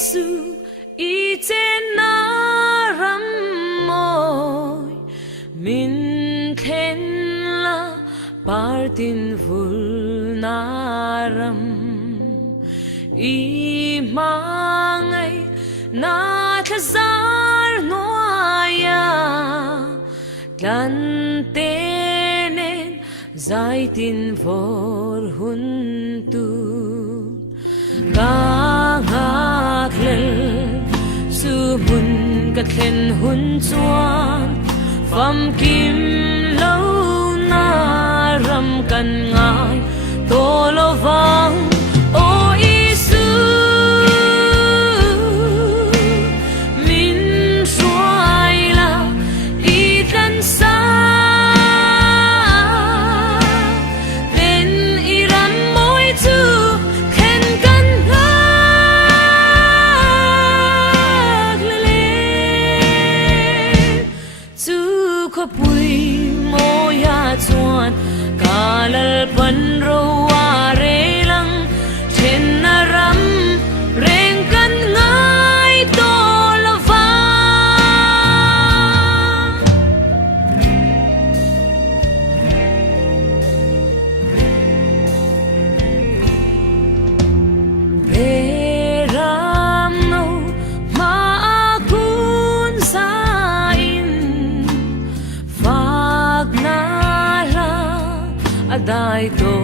Isu itenaram moi min khen la Partin Vulnaram I mangai na thazar noaya Tantenen zaitin vor huntu Kangaklel sumun katlen hun chuan Pham kim lâu na ram kan ngai to lovang o Isu min suai la I tan sa ten iram moi chu khen kan ngak le chu kho pui mo ya chuan kalal pan ro wa re lang chen na ram reng kan ngai to lova re ram no ma kun sa in fag na la adai to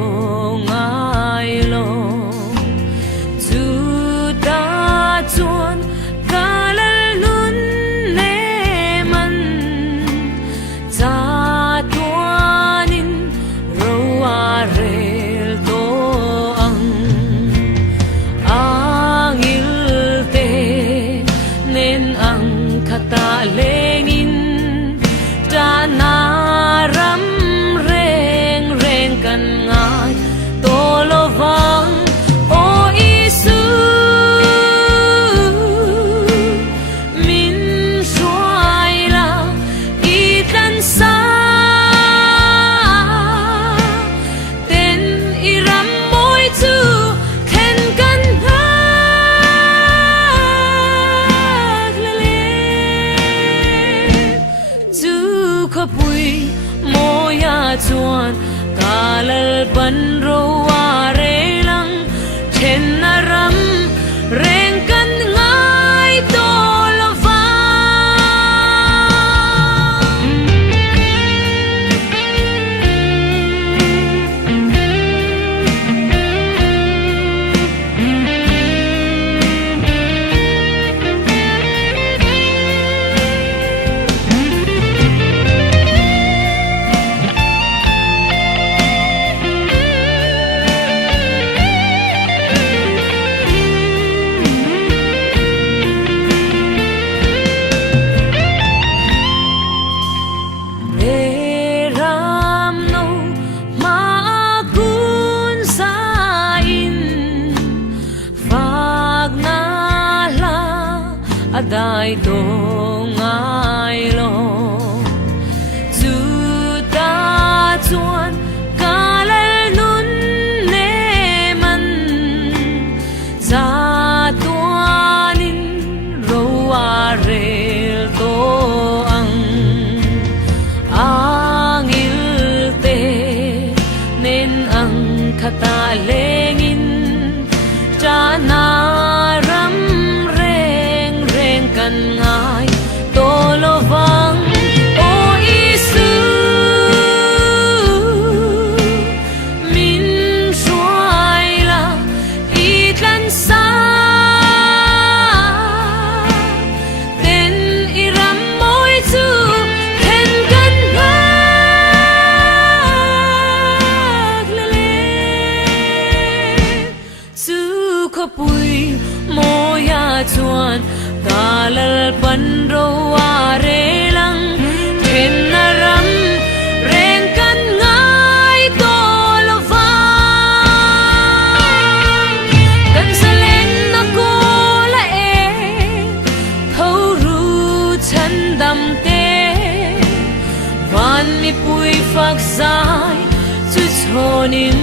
ngai lo chu ta chuan kalal nun ne man cha tuanin ro a rel to angil te nen ang khata lengin ta na ram reng reng kan ngai to lovang o Isu min suai la I tan sa ten iram moi chu khen kan ngak le chu kho pui mo ya chuan kalal pan ro wa re lang chen na ram reng kan ngai to lova adai to ngai lo chu ta chuan kalal nun ne man za tuanin ro a rel to angil te nen ang khata lengin cha na ram kan ngai to lovang o Isu min suai la I tan sa ten iram moi chu khen kan ngak le chu kho pui mo ya chuan kalal pan ro wa re lang chen na ram reng kan ngai to lova kan salen na ko la e thau ru chan dam te van mi pui phak sai chu chonin